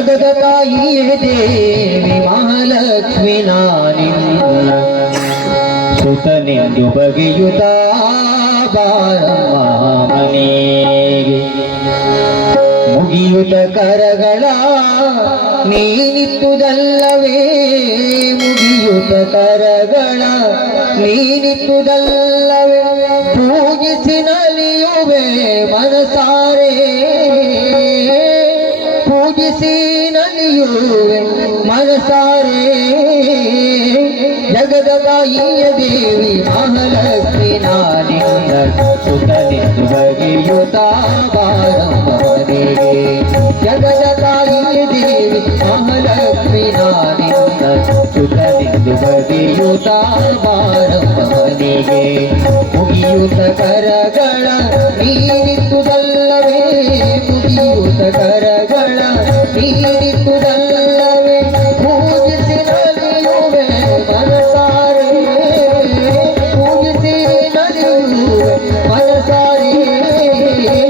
ಜಗದ ತಾಯಿಯೇ ದೇವಿ ಮಹಾಲಕ್ಷ್ಮಿ ನಾನಿನ್ನ ಸುತನೆಂದು ಬಗೆಯುತ್ತಾ ಬಾರಮ್ಮ ಮನೆಗೆ ಮುಗಿಯುತ್ತ ಕರಗಳ ನೀನಿತ್ತುದಲ್ಲವೇ ಮುಗಿಯುತ್ತ ಕರಗಳ ನೀನಿತ್ತುದಲ್ಲವೇ ಪೂಜಿಸಿ ನಲಿಯುವೆ ಮನಸಾರೆ ಪೂಜಿಸಿ ನಲಿಯುವೆ ಮನಸಾರೆ ಜಗದ ತಾಯಿಯ ದೇವಿ ಮಹಾಲಕ್ಷ್ಮಿ ನಾನಿನ್ನ ಸುತನೆಂದು ಬಗೆಯುತ್ತಾ ಬಾರಮ್ಮ ಮನೆಗೆ ಜಗದ ತಾಯಿಯ ದೇವಿ ಮಹಾಲಕ್ಷ್ಮಿ ನಾನಿನ್ನ ಸುತನೆಂದು ಬಗೆಯುತ್ತಾ ಬಾರಮ್ಮ ಮನೆಗೆ ಮುಗಿಯುತ್ತ ಕರಗಳ ನೀನಿತ್ತುದಲ್ಲವೇ ಮುಗಿಯುತ್ತ ಕರಗಳ ನೀನಿತ್ತುದಲ್ಲವೇ ಪೂಜಿಸಿ ನಲಿಯುವೆ ಮನಸಾರೆ ಪೂಜಿಸಿ ನಲಿಯುವೆ ಮನಸಾರೆ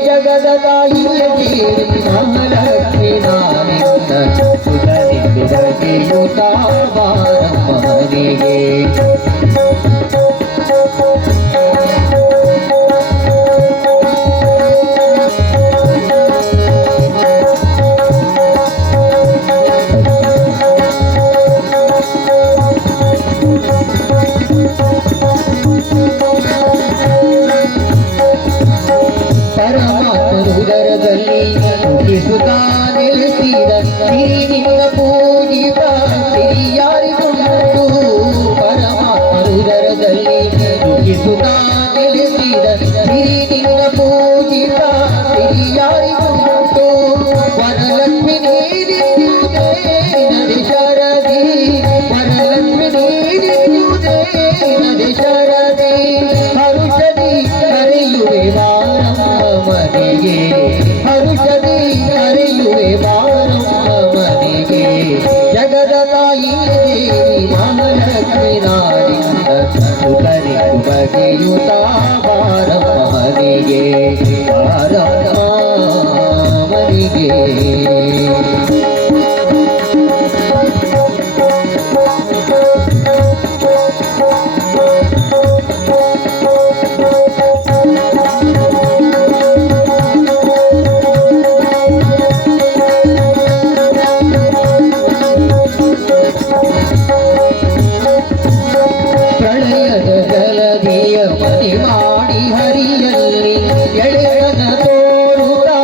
ಜಗದ ತಾಯಿಯ ದೇವಿ ಮಹಾಲಕ್ಷ್ಮಿ ನಾನಿನ್ನ ಸುತನೆಂದು ಬಗೆಯುತ್ತಾ ಬಾರಮ್ಮ ಮನೆಗೆ ಪರಮಾತ್ಮರುದರದಲ್ಲಿ ಹುಟ್ಟಿಸುತ್ತಾ ನೆಲೆಸಿದ ನೀನಿನ್ನ ಪೂಜಿಪ ಯಾರಿಗುಂಟು ಪರಮಾತ್ಮರುದರದಲ್ಲಿ ಹುಟ್ಟಿಸುತ್ತಾ ನೆಲೆಸಿದ ನೀನಿನ್ನ ಪೂಜಿಪ ಯಾರಿಗುಂಟು ವರಲಕ್ಷ್ಮಿ ನೀರಿರುವುದೇ ನದಿ ಶರದಿ ವರಲಕ್ಷ್ಮಿ ನೀರಿರುವುದೇ ನದಿ ಶರದಿ ಹರುಷದಿ ಕರೆಯುವೆ ಮನೆಗೆ ಹರುಷದಿ ಕರೆಯುವೆ ಬಾರಮ್ಮ ಮನೆಗೆ ಜಗದ ತಾಯಿ ದೇವಿ ಮಹಾಲಕ್ಷ್ಮಿ ನಾಡಿಂದ ಸುತನೆಂದು ಬಗೆಯುತ್ತಾ ಬಾರಮ್ಮ ಮನೆಗೆ ಬಾರಮ್ಮ ಮನೆಗೆ ಮನೆ ಮಾಡಿ ಹರಿಯಲ್ಲಿ ಎಳೆಯನ ತೋರುತ್ತಾ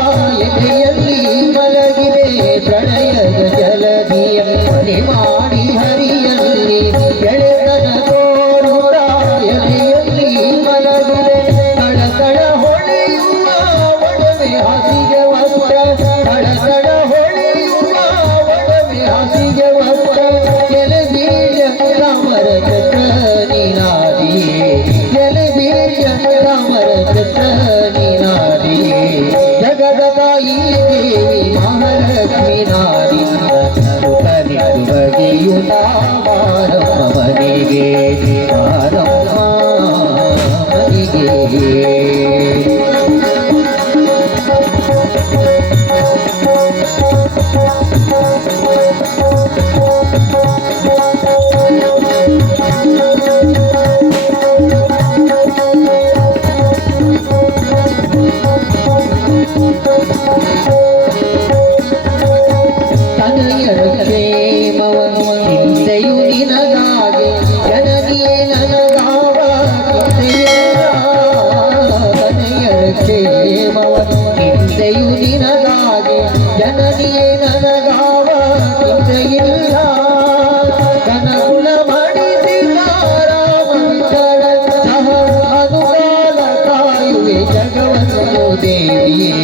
ಎದೆಯಲ್ಲಿ ಮಲಗಿದೆ ಪ್ರಣಯದ ಜಲದಿಯ ಮನೆ ಮಾಡಿ ಹರಿಯಲ್ಲಿ ಎಳೆಯನ ತೋರುತ್ತಾ ಎದೆಯಲ್ಲಿ ಮಲಗಿದೆ ತಳತಳ ಹೊಳೆಯುವ ಒಡವೆ ಹಾಸಿಗೆ ವಸ್ತ್ರ ತಳತಳ ಹೊಳೆಯುವ ಒಡವೆ ಹಾಸಿಗೆ ವಸ್ತ್ರ ಎಲೆಬೀಜ ರಾಮರ ಚಕ್ರ ನೀನಾದಿಯೇ ರಾಮರ ಚಿತ್ರ ನೀನಾದಿಯೇ ಜಗದ ತಾಯಿ ದೇವಿ ಮಹಾಲಕ್ಷ್ಮಿ ನಾಡಿನ್ನ ಸುತನೆಂದು ಬಗೆಯುತ್ತಾ ಬಾರಮ್ಮ ಮನೆಗೆ ಬಾರಮ್ಮ ಮನೆಗೆ ತನಯರ ಕ್ಷೇಮವನ್ನು ಹಿಂದೆಯು ನಿನಗಾಗೆ ಜನನಿಯೇ ನನಗಾವ ತನಯರ ಕ್ಷೇಮವನ್ನು ಹಿಂದೆಯು ನಿನಗಾಗೆ ಜನನಿಯೇ ನನಗಾವ ಹಿಂದೆಯಿಲ್ಲ ಕನಗುಣ ಮಾಡಿಸಿದ ರಾಮಚಂದ್ರ ಸಹ ಅನುಕಾಲ ಕಾಯುವೆ ಜಗವನ್ನು ದೇವಿಯೇ